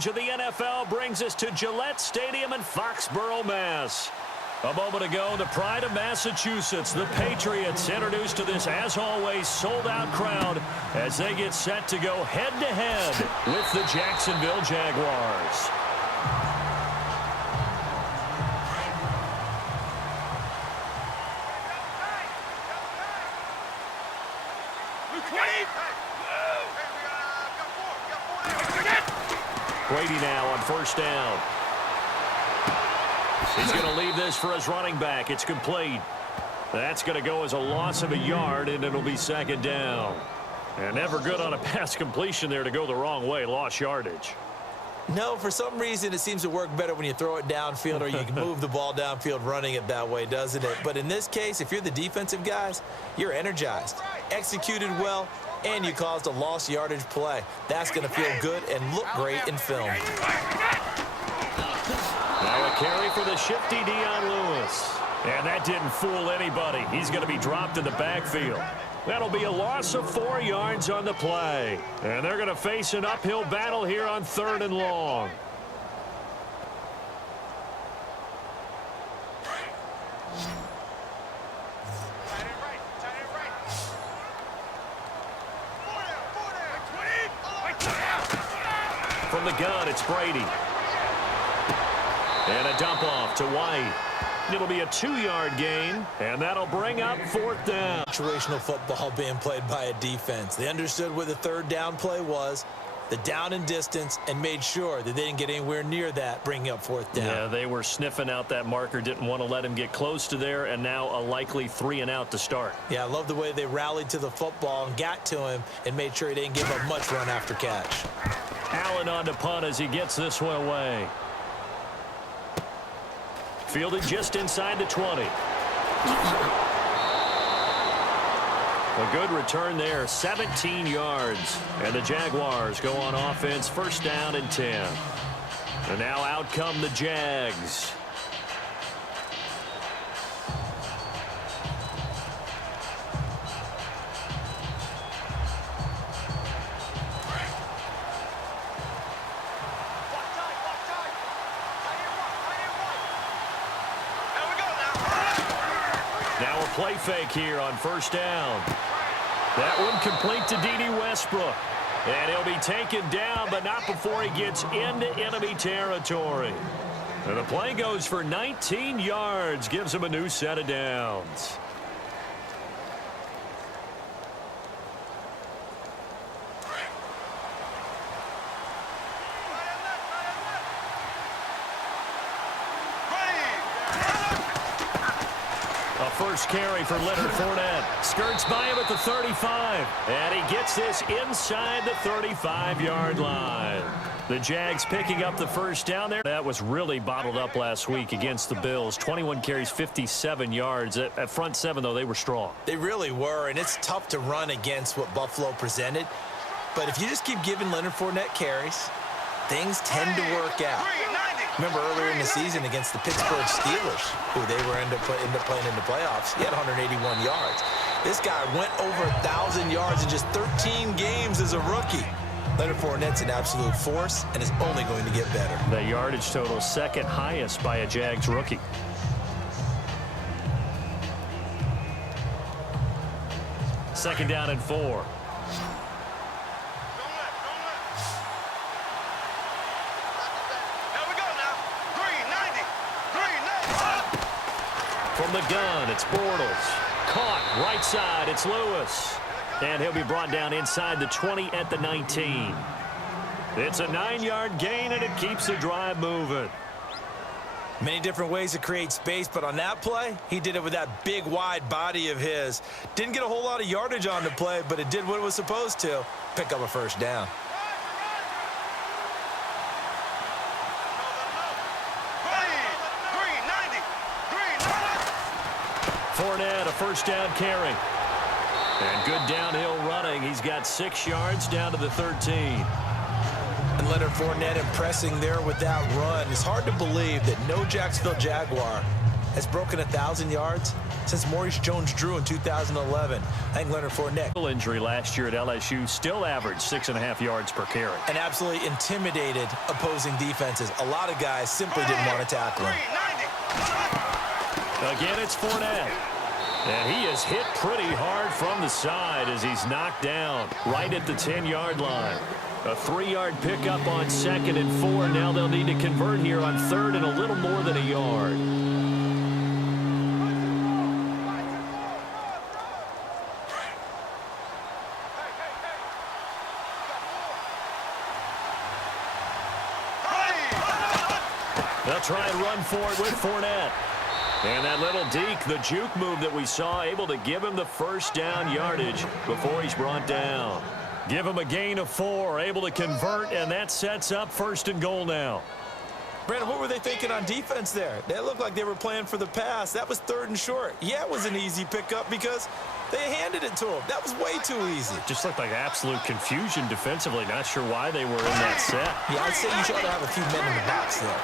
coverage of the NFL brings us to Gillette Stadium in Foxborough, Mass. A moment ago, the pride of Massachusetts, the Patriots, introduced to this, as always, sold-out crowd as they get set to go head-to-head with the Jacksonville Jaguars. Brady now on first down. He's going to leave this for his running back. It's complete. That's going to go as a loss of a yard, and it'll be second down. And never good on a pass completion there to go the wrong way. Lost yardage. No, for some reason, it seems to work better when you throw it downfield or you can move the ball downfield running it that way, doesn't it? But in this case, if you're the defensive guys, you're energized, executed well, and you caused a lost yardage play. That's going to feel good and look great in film. Now a carry for the shifty Dion Lewis. And that didn't fool anybody. He's going to be dropped in the backfield. That'll be a loss of 4 yards on the play. And they're going to face an uphill battle here on 3rd and long. From the gun, it's Brady. And a dump off to White. It'll be a 2-yard gain, and that'll bring up 4th down. Situational football being played by a defense. They understood what the 3rd down play was, the down and distance, and made sure that they didn't get anywhere near that, bringing up 4th down. Yeah, they were sniffing out that marker, didn't want to let him get close to there, and now a likely 3 and out to start. Yeah, I love the way they rallied to the football and got to him and made sure he didn't give up much run after catch. Allen on to punt as he gets this one away. Fielded just inside the 20. A good return there, 17 yards. And the Jaguars go on offense, 1st down and 10. And now out come the Jags. Play fake here on 1st down. That one complete to D.D. Westbrook. And he'll be taken down, but not before he gets into enemy territory. And the play goes for 19 yards, gives him a new set of downs. First carry for Leonard Fournette. Skirts by him at the 35. And he gets this inside the 35-yard line. The Jags picking up the 1st down there. That was really bottled up last week against the Bills. 21 carries, 57 yards. At front 7, though, they were strong. They really were, and it's tough to run against what Buffalo presented. But if you just keep giving Leonard Fournette carries, things tend to work out. Remember earlier in the season against the Pittsburgh Steelers, who they were end up playing in the playoffs, he had 181 yards. This guy went over 1,000 yards in just 13 games as a rookie. Leonard Fournette's an absolute force and is only going to get better. The yardage total 2nd highest by a Jags rookie. Second down and 4. From the gun, it's Bortles. Caught, right side, it's Lewis. And he'll be brought down inside the 20 at the 19. It's a 9-yard gain, and it keeps the drive moving. Many different ways to create space, but on that play, he did it with that big, wide body of his. Didn't get a whole lot of yardage on the play, but it did what it was supposed to, pick up a 1st down. Fournette, a 1st down carry. And good downhill running. He's got 6 yards down to the 13. And Leonard Fournette impressing there with that run. It's hard to believe that no Jacksonville Jaguar has broken 1,000 yards since Maurice Jones-Drew in 2011. I think Leonard Fournette. Injury last year at LSU still averaged 6.5 yards per carry. And absolutely intimidated opposing defenses. A lot of guys simply didn't want to tackle him. Again, it's Fournette. And he is hit pretty hard from the side as he's knocked down right at the 10-yard line. A 3-yard pickup on 2nd and 4. Now they'll need to convert here on 3rd and a little more than a yard. They'll try and run for it with Fournette. And that little deke, the juke move that we saw, able to give him the first down yardage before he's brought down. Give him a gain of 4, able to convert, and that sets up 1st and goal now. Brandon, what were they thinking on defense there? They looked like they were playing for the pass. That was 3rd and short. Yeah, it was an easy pickup because they handed it to him. That was way too easy. Just looked like absolute confusion defensively. Not sure why they were in that set. Yeah, I'd say you should have a few men in the box there.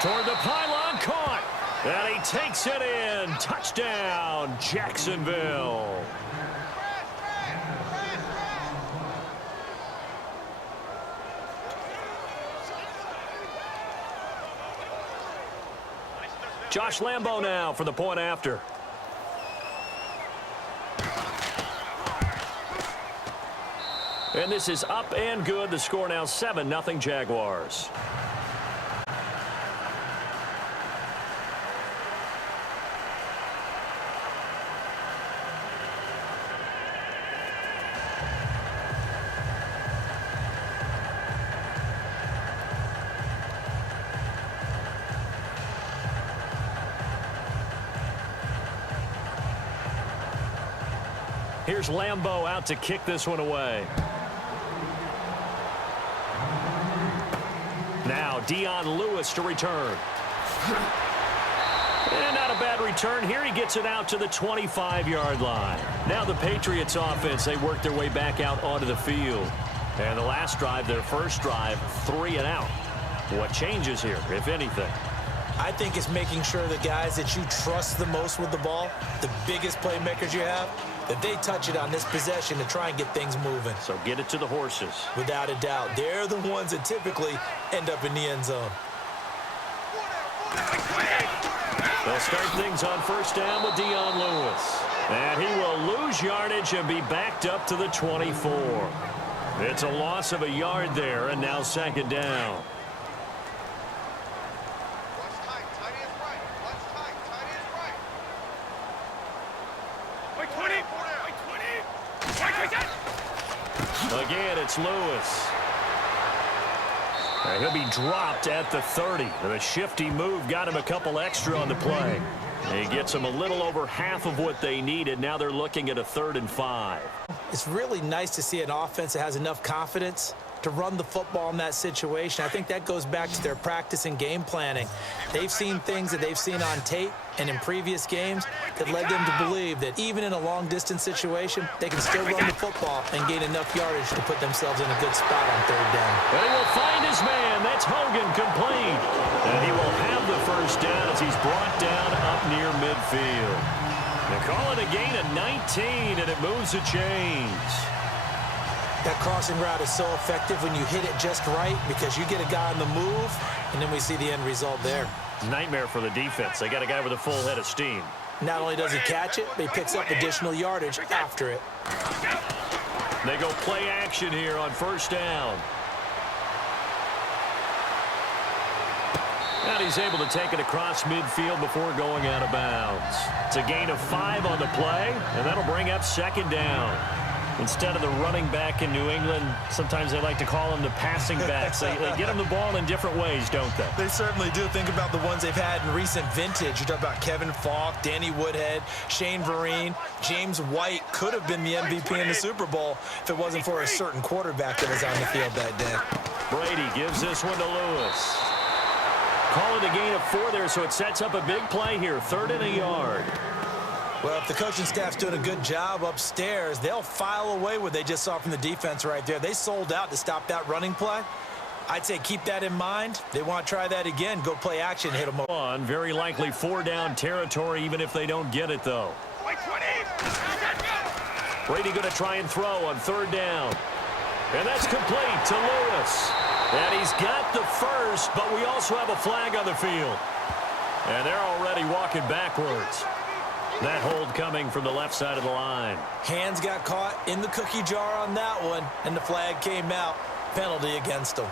Toward the pylon, caught. And he takes it in. Touchdown, Jacksonville. Josh Lambo now for the point after. And this is up and good. The score now 7-0 Jaguars. Here's Lambo out to kick this one away. Now Dion Lewis to return. And not a bad return here. He gets it out to the 25-yard line. Now the Patriots offense, they work their way back out onto the field. And the last drive, their first drive, 3 and out. What changes here, if anything? I think it's making sure the guys that you trust the most with the ball, the biggest playmakers you have, that they touch it on this possession to try and get things moving. So get it to the horses. Without a doubt. They're the ones that typically end up in the end zone. They'll start things on first down with Dion Lewis. And he will lose yardage and be backed up to the 24. It's a loss of a yard there, and now 2nd down. Again, it's Lewis. And he'll be dropped at the 30. And a shifty move got him a couple extra on the play. And he gets them a little over half of what they needed. Now they're looking at a 3rd and 5. It's really nice to see an offense that has enough confidence to run the football in that situation. I think that goes back to their practice and game planning. They've seen things that they've seen on tape and in previous games that led them to believe that even in a long-distance situation, they can still run the football and gain enough yardage to put themselves in a good spot on 3rd down. But he will find his man. That's Hogan, complete. And he will have the first down as he's brought down up near midfield. They call it a gain of 19, and it moves the chains. That crossing route is so effective when you hit it just right because you get a guy on the move, and then we see the end result there. Nightmare for the defense. They got a guy with a full head of steam. Not only does he catch it, but he picks up additional yardage after it. They go play action here on first down. And he's able to take it across midfield before going out of bounds. It's a gain of 5 on the play, and that'll bring up 2nd down. Instead of the running back in New England, sometimes they like to call them the passing backs. They get them the ball in different ways, don't they? They certainly do. Think about the ones they've had in recent vintage. You talk about Kevin Falk, Danny Woodhead, Shane Vereen. James White could have been the MVP in the Super Bowl if it wasn't for a certain quarterback that was on the field that day. Brady gives this one to Lewis. Call it a gain of 4 there, so it sets up a big play here. 3rd and a yard. Well, if the coaching staff's doing a good job upstairs, they'll file away what they just saw from the defense right there. They sold out to stop that running play. I'd say keep that in mind. They want to try that again. Go play action, hit them on. Very likely 4-down territory, even if they don't get it, though. Brady going to try and throw on 3rd down. And that's complete to Lewis. And he's got the first, but we also have a flag on the field. And they're already walking backwards. That hold coming from the left side of the line. Hands got caught in the cookie jar on that one, and the flag came out. Penalty against them.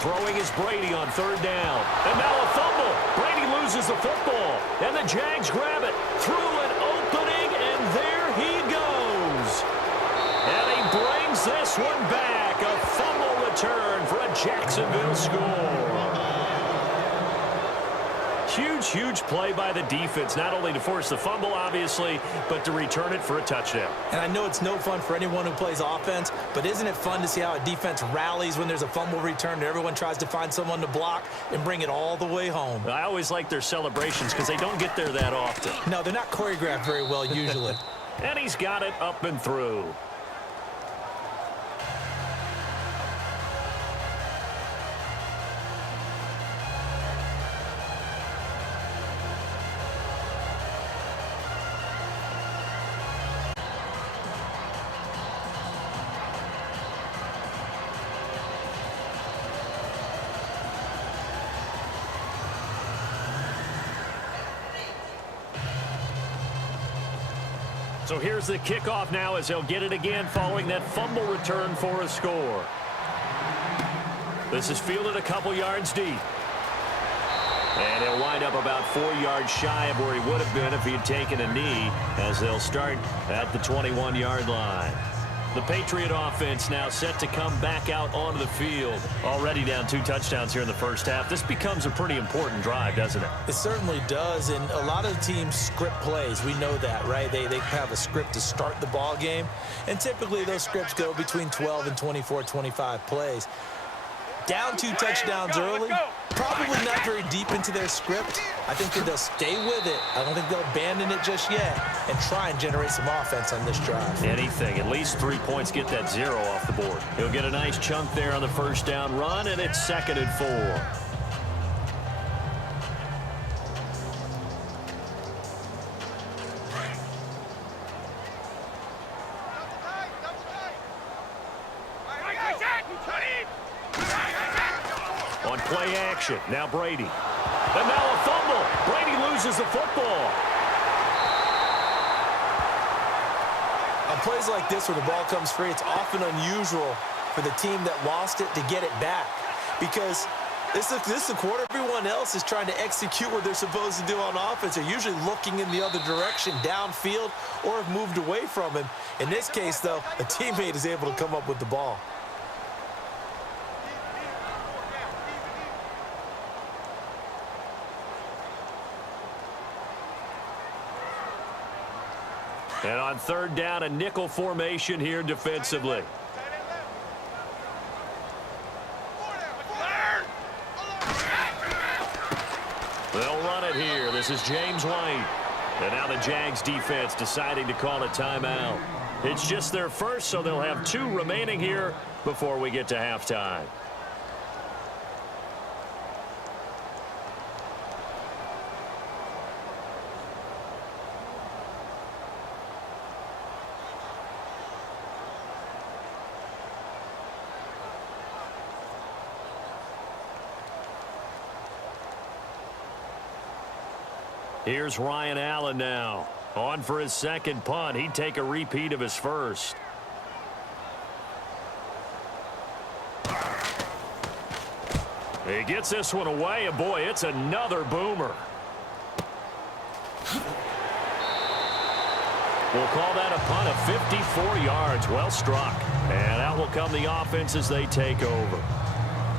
Throwing is Brady on 3rd down. And now a fumble. Brady loses the football. And the Jags grab it. Through an opening, and there he goes. And he brings this one back. A fumble return for a Jacksonville score. Huge, huge play by the defense, not only to force the fumble, obviously, but to return it for a touchdown. And I know it's no fun for anyone who plays offense, but isn't it fun to see how a defense rallies when there's a fumble return and everyone tries to find someone to block and bring it all the way home? I always like their celebrations because they don't get there that often. No, they're not choreographed very well usually. And he's got it up and through. So here's the kickoff now as they'll get it again following that fumble return for a score. This is fielded a couple yards deep. And he'll wind up about 4 yards shy of where he would have been if he had taken a knee, as they'll start at the 21-yard line. The Patriot offense now set to come back out onto the field. Already down 2 touchdowns here in the first half. This becomes a pretty important drive, doesn't it? It certainly does, and a lot of teams script plays. We know that, right? They have a script to start the ball game, and typically those scripts go between 12 and 24, 25 plays. Down 2 touchdowns early, probably not very deep into their script. I think that they'll stay with it. I don't think they'll abandon it just yet and try and generate some offense on this drive. Anything. At least 3 points, get that 0 off the board. He'll get a nice chunk there on the first down run, and it's 2nd and 4. On play action, now Brady. And now a fumble. Brady loses the football. On plays like this where the ball comes free, it's often unusual for the team that lost it to get it back, because this is the quarter. Everyone else is trying to execute what they're supposed to do on offense. They're usually looking in the other direction, downfield, or have moved away from him. In this case, though, a teammate is able to come up with the ball. And on 3rd down, a nickel formation here defensively. They'll run it here. This is James White. And now the Jags defense deciding to call a timeout. It's just their first, so they'll have 2 remaining here before we get to halftime. Here's Ryan Allen now. On for his 2nd punt. He'd take a repeat of his first. He gets this one away, and boy, it's another boomer. We'll call that a punt of 54 yards. Well struck. And out will come the offense as they take over.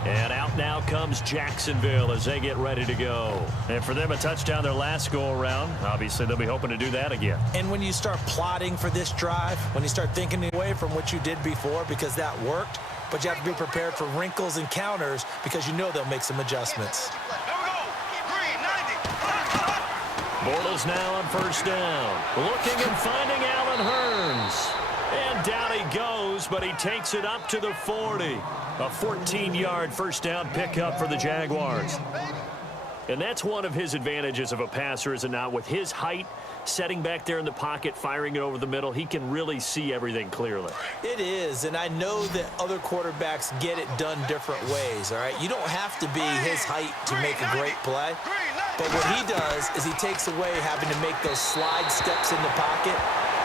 And out now comes Jacksonville as they get ready to go. And for them, a touchdown their last go-around. Obviously, they'll be hoping to do that again. And when you start plotting for this drive, when you start thinking away from what you did before because that worked, but you have to be prepared for wrinkles and counters because you know they'll make some adjustments. Bortles now on first down. Looking and finding Allen Hurns. And down he goes, but he takes it up to the 40. A 14-yard first down pickup for the Jaguars. And that's one of his advantages of a passer, is it not? With his height, setting back there in the pocket, firing it over the middle, he can really see everything clearly. It is, and I know that other quarterbacks get it done different ways, all right? You don't have to be his height to make a great play. But what he does is he takes away having to make those slide steps in the pocket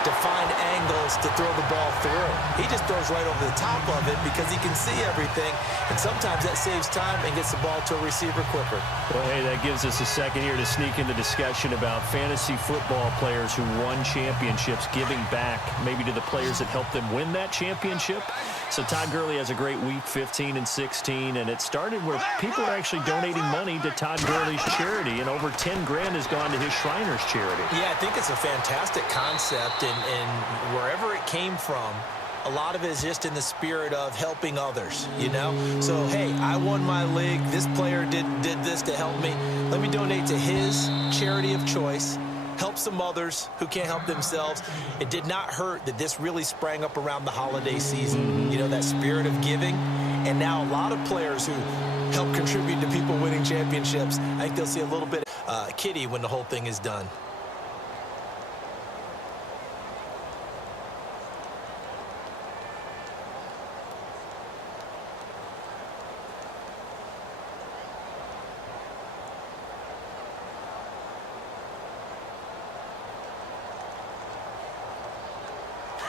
to find angles to throw the ball through. He just throws right over the top of it because he can see everything, and sometimes that saves time and gets the ball to a receiver quicker. Well, hey, that gives us a second here to sneak in the discussion about fantasy football players who won championships, giving back maybe to the players that helped them win that championship. So Todd Gurley has a great week, 15 and 16, and it started where people are actually donating money to Todd Gurley's charity, and over 10 grand has gone to his Shriners charity. Yeah, I think it's a fantastic concept, and wherever it came from, a lot of it is just in the spirit of helping others, you know? So, hey, I won my league. This player did this to help me. Let me donate to his charity of choice. Help some others who can't help themselves. It did not hurt that this really sprang up around the holiday season. You know, that spirit of giving. And now a lot of players who help contribute to people winning championships, I think they'll see a little bit of kitty when the whole thing is done.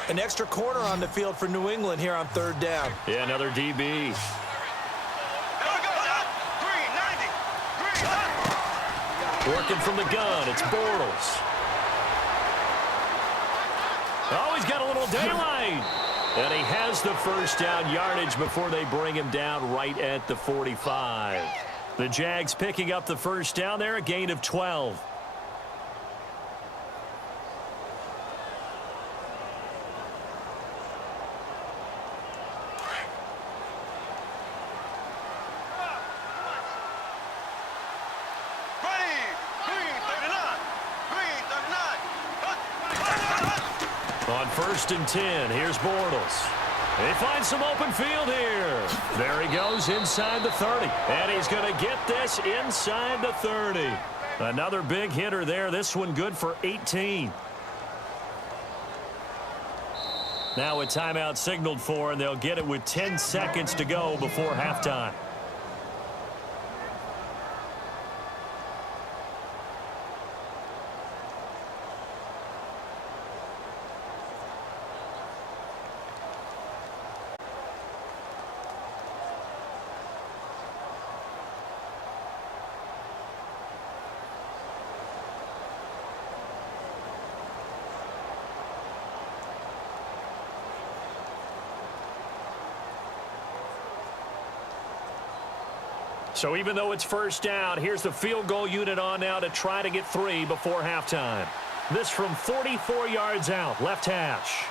An extra corner on the field for New England here on third down. Yeah, another DB. Working from the gun, it's Bortles. Oh, he's got a little daylight. And he has the first down yardage before they bring him down right at the 45. The Jags picking up the first down there, a gain of 12. On first and 10, here's Bortles. He finds some open field here. There he goes inside the 30. And he's going to get this inside the 30. Another big hitter there. This one good for 18. Now a timeout signaled for, and they'll get it with 10 seconds to go before halftime. So even though it's first down, here's the field goal unit on now to try to get 3 before halftime. This from 44 yards out, left hash.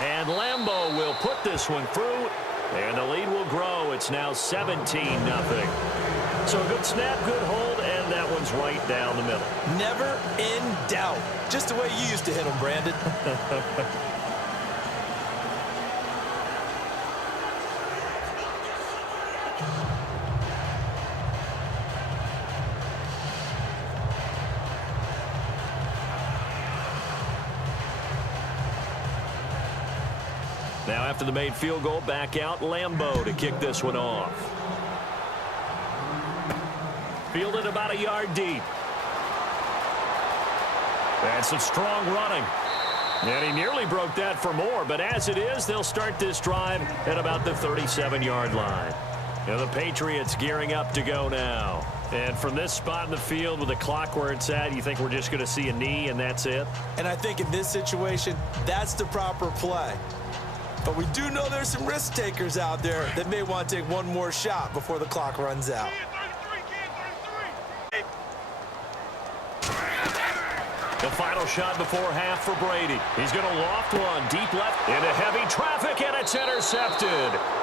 And Lambeau will put this one through, and the lead will grow. It's now 17-0. So a good snap, good hold, and that one's right down the middle. Never in doubt. Just the way you used to hit them, Brandon. Now after the made field goal, back out Lambeau to kick this one off. Fielded about a yard deep. And some strong running. And he nearly broke that for more, but as it is, they'll start this drive at about the 37-yard line. Now the Patriots gearing up to go now. And from this spot in the field with the clock where it's at, you think we're just going to see a knee and that's it? And I think in this situation, that's the proper play. But we do know there's some risk takers out there that may want to take one more shot before the clock runs out. The final shot before half for Brady. He's going to loft one deep left into heavy traffic, and it's intercepted.